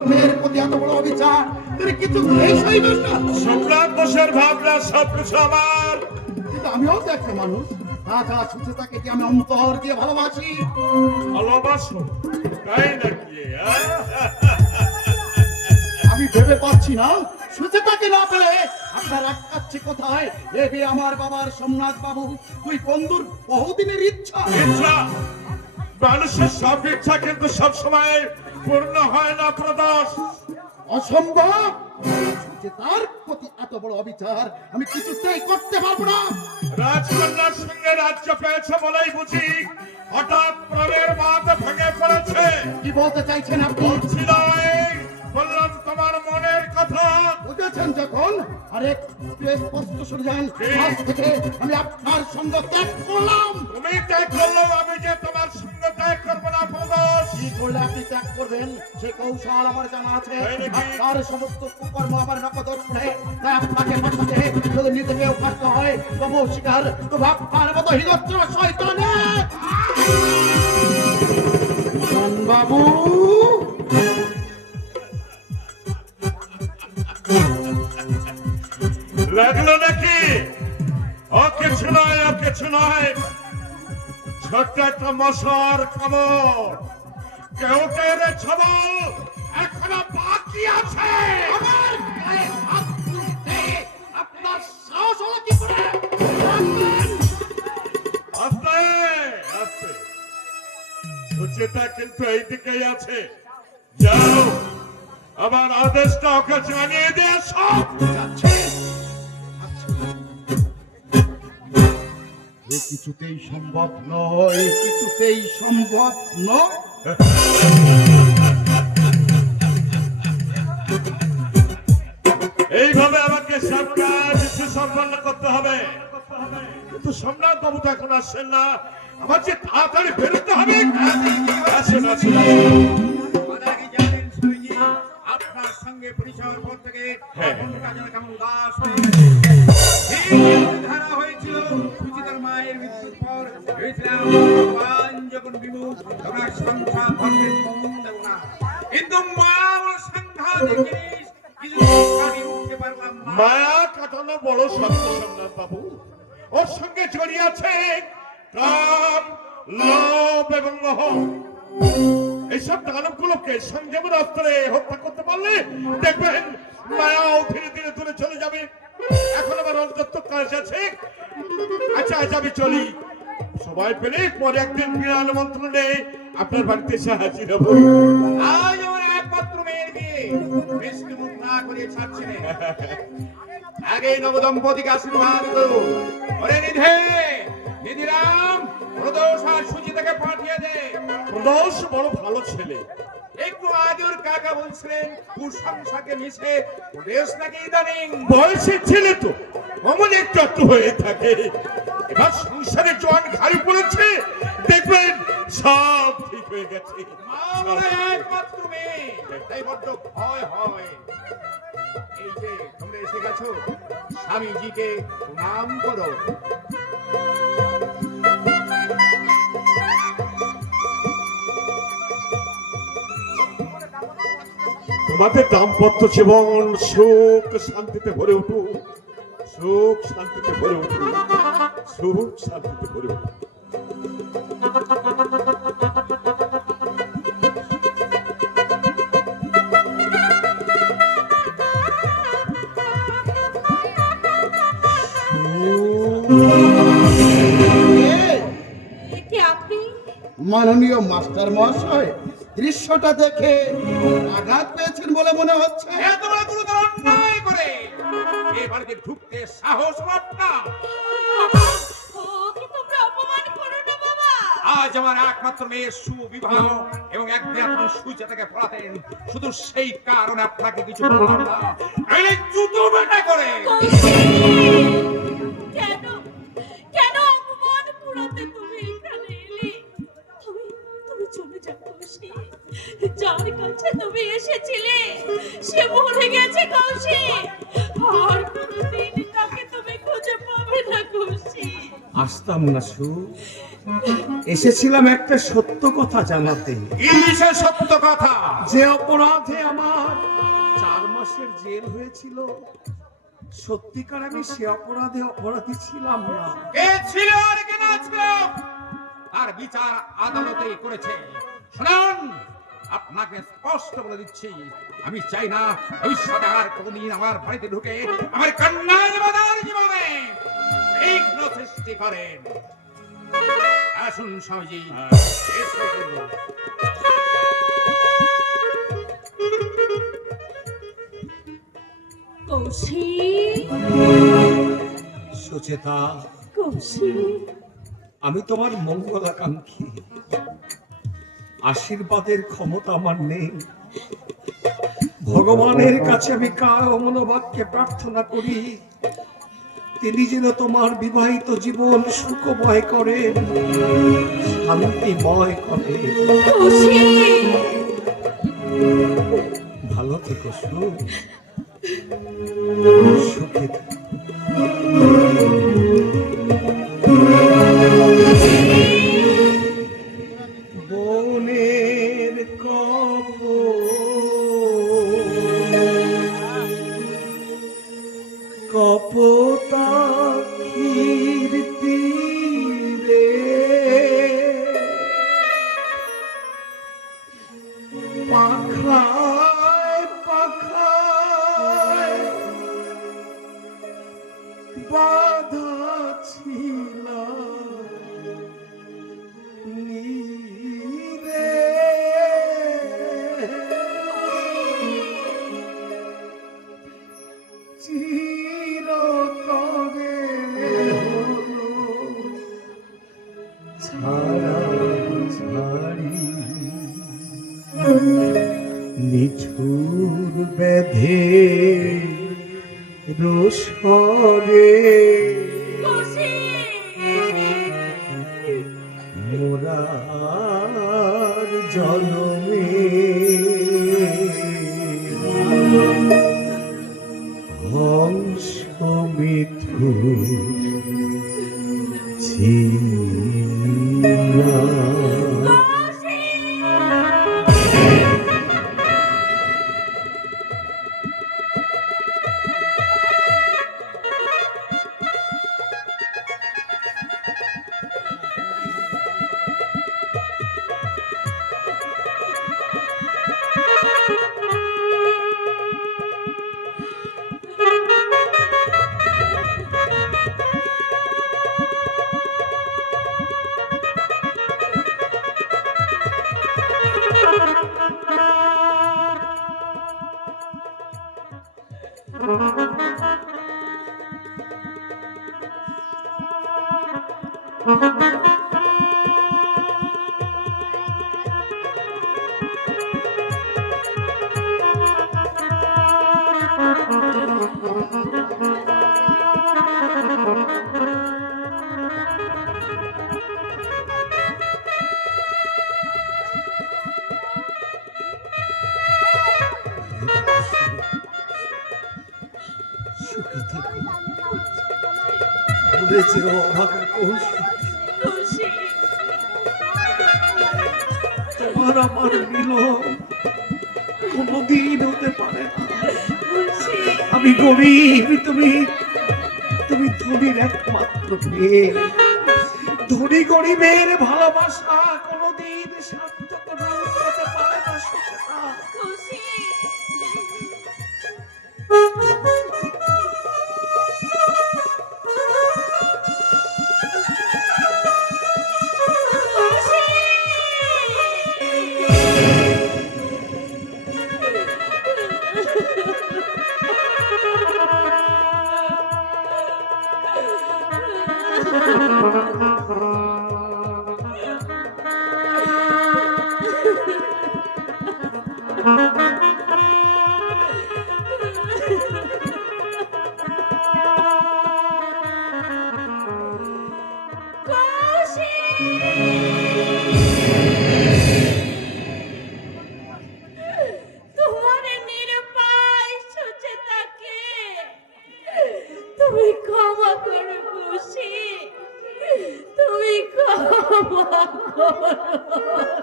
মেয়ের প্রতি এত বড় অবিচার তুই কিছু সইবেন না। সম্রাট বসের ভাবনা সবকিছু আমার, কিন্তু আমিও তো একটা মানুষ। রাজা সুচেতাকে কি আমি অন্তর দিয়ে ভালোবাসি? ভালোবাসো তাই নাকি? আমি ভেবে পাচ্ছি না সুচেতাকে না পেলে আপনার আটকাচ্ছে কোথায়? এ আমার বাবার সোমনাথ বাবু, তুই বন্ধুর বহুদিনের ইচ্ছা। ইচ্ছা, মানুষের সব ইচ্ছা কিন্তু সব সময় পূর্ণ হয় না প্রদোষ। অসম্ভব। সুচেতার প্রতি এত বড় অবিচার আমি কিছুতেই করতে পারবো না। রাজকন্যার সঙ্গে রাজ্য পেয়েছে বলেই বুঝি হঠাৎ প্রাণের বাঁধ ভেঙে পড়েছে। কি বলতে চাইছেন আপনি? ছিল বললাম তোমার মনের কথা। বুঝেছেন যখন আরেক স্পষ্ট শুনে যান, আজ থেকে আমি আপনার সঙ্গ ত্যাগ করলাম। তুমি ত্যাগ করলো, আমি যে তোমার সঙ্গে ত্যাগ করবো না প্রদোষ। কি করলে আপনি ত্যাগ করবেন সে কৌশল আমার জানা আছে। তাই নাকি? আপনার সমস্ত কুকর্ম আমার নকদর্পণে, তাই আপনাকে পাঠাতে যদি নিজেকেও কষ্ট হয় তবু শিকার তবু আপনার মতো হিংস্র শয়তানে। বাবু লাগলো নাকি? ও কিছু নয়, ও কিছু নয়, ছোট্ট একটা মশার কামড়। কেউ টেরে ছবল এখনো বাকি আছে। আমার গায়ে হাত তুলতে আপনার সাহস হলো কি করে? আস্তে আস্তে, সুচেতা কিন্তু এইদিকেই আছে। যাও, আমার আদেশটা ওকে জানিয়ে দিয়ে সব যাচ্ছে। এ কিছুতেই সম্ভব নয়, কিছুতেই সম্ভব নয়। এইভাবে আমাকে সব কাজ সম্পন্ন করতে হবে। কিন্তু সম্রাট বাবু তো এখন আসছেন না, আমার যে তাড়াতাড়ি বেরোতে হবে। আসেন আসেন আসেন। আপনার সঙ্গে পরিচয়ের পর থেকে হ্যাঁ। মনটা যেন কেমন উদাস হয়ে গেছে। এই ধারা হয়েছিল সুচিতার মায়ের মৃত্যুর পর, ভেবেছিলাম ভগবান যখন বিমুখ তখন আর সংসার ধর্মের মন দেব না। কিন্তু মা আমার সাংঘাতিক জিনিস, কিছু কাটিয়ে উঠতে পারলাম না। মায়া কাটানো বড় শক্ত সম্রাট বাবু। ওর সঙ্গে জড়িয়ে আছে কাম, লোভ এবং মোহ। এইসব দানবগুলোকে সংযমের অস্ত্রে হত্যা করতে পারলে দেখবেন মায়াও ধীরে ধীরে দূরে চলে যাবে। এখন আমার অন্তত কাজ আছে। আচ্ছা আজ আমি চলি, সবাই পেলে পরে একদিন বিরাট মন্ত্রণে আপনার বাড়িতে এসে হাজির হবো। আজ আমার একমাত্র মেয়ের বিয়ে, বেশি মুখ না করে ছাড়ছি না। আগে নবদম্পতিকে আশীর্বাদ করো। ওরে নিধে, নিধিরাম, প্রদোষ আর সুচিতাকে পাঠিয়ে দে। প্রদোষ বড় ভালো ছেলে। একটু আদর কাকা বলছিলেন কুসংসাকে মিশে প্রদেশ নাকি ইদানিং বয়সের ছেলে তো অমন একটু একটু হয়ে থাকে। এবার সংসারে জোয়ান ঘাড়ি পড়েছে, দেখবেন সব ঠিক হয়ে গেছে। মা আমার একমাত্র মেয়ে, তাই বড্ড ভয় হয়। এই যে তোমরা এসে গেছো, স্বামীজিকে প্রণাম করো। তোমাদের দাম্পত্য জীবন সুখ শান্তিতে ভরে উঠুক, সুখ শান্তিতে ভরে উঠুক, সুখ শান্তিতে ভরে উঠুক। কে আপনি? মাননীয় মাস্টার মহাশয়, দৃশ্যটা দেখে আঘাত পেয়েছেন বলে মনে হচ্ছে। এত বড় গুরুতর অন্যায় করে এ বাড়িতে ঢুকতে সাহস আপনার? ওকে তোমরা অপমান করো না বাবা। আজ আমার একমাত্র মেয়ের সুবিবাহ এবং একদিন আপনি সুচেতাকে পড়াতেন, শুধু সেই কারণে আপনাকে কিছু বললাম না। এই জুতো বেটা করে কেন কেন অপমান করতে তুমি এখানে এলে? তুমি তুমি চলে যাও কৌশি। যার কাছে তুমি এসেছিলে সে মরে গেছে কৌশি। আর কোনোদিন তাকে তুমি খুঁজে পাবে না কৌশি। আসতাম না সু, এসেছিলাম একটা সত্য কথা জানাতে। কিসের সত্য কথা? যে অপরাধে আমার 4 মাসের জেল হয়েছিল, সত্যিকার আমি সে অপরাধে অপরাধী ছিলাম না। কে ছিল আর কে না ছিল তার বিচার আদালতেই করেছে। শুনুন, আপনাকে স্পষ্ট বলে দিচ্ছি, আমি চাই না ভবিষ্যতে আর কোনদিন আমার বাড়িতে ঢুকে আমার কন্যা জীবনে বিঘ্ন সৃষ্টি করেন। আসুন স্বামীজি, এসো করবো। কৌশিক, সুচেতা, কৌশিক, আমি তোমার মঙ্গলাকাঙ্ক্ষী। আশীর্বাদের ক্ষমতা আমার নেই। ভগবানের কাছে আমি কার মনোবাক্যে প্রার্থনা করি, তিনি যেন তোমার বিবাহিত জীবন সুখময় করেন, শান্তিময় করেন। কৌশিক, ভালো থেকো সুখে থেকো। বনের কপোতাক্ষীর তীরে পাখায় পাখায় বাধা ছিল নীরে। চিরতরে হলো ছাড়াছাড়ি, নিঠুর বেঁধে রোষরে মোরার জনমে হংস মিঠু ছিলা। সুখে থেকো। ভুলে যেও অভাগা কৌশিক, তোমার আমার মিলন কোনদিন হতে পারে না। আমি গরিব, তুমি তুমি ধনীর একমাত্র মেয়ে। ধনী গরিবের ভালোবাসা কোনদিন সার্থক হতে পারে না। সুচেতা, বলো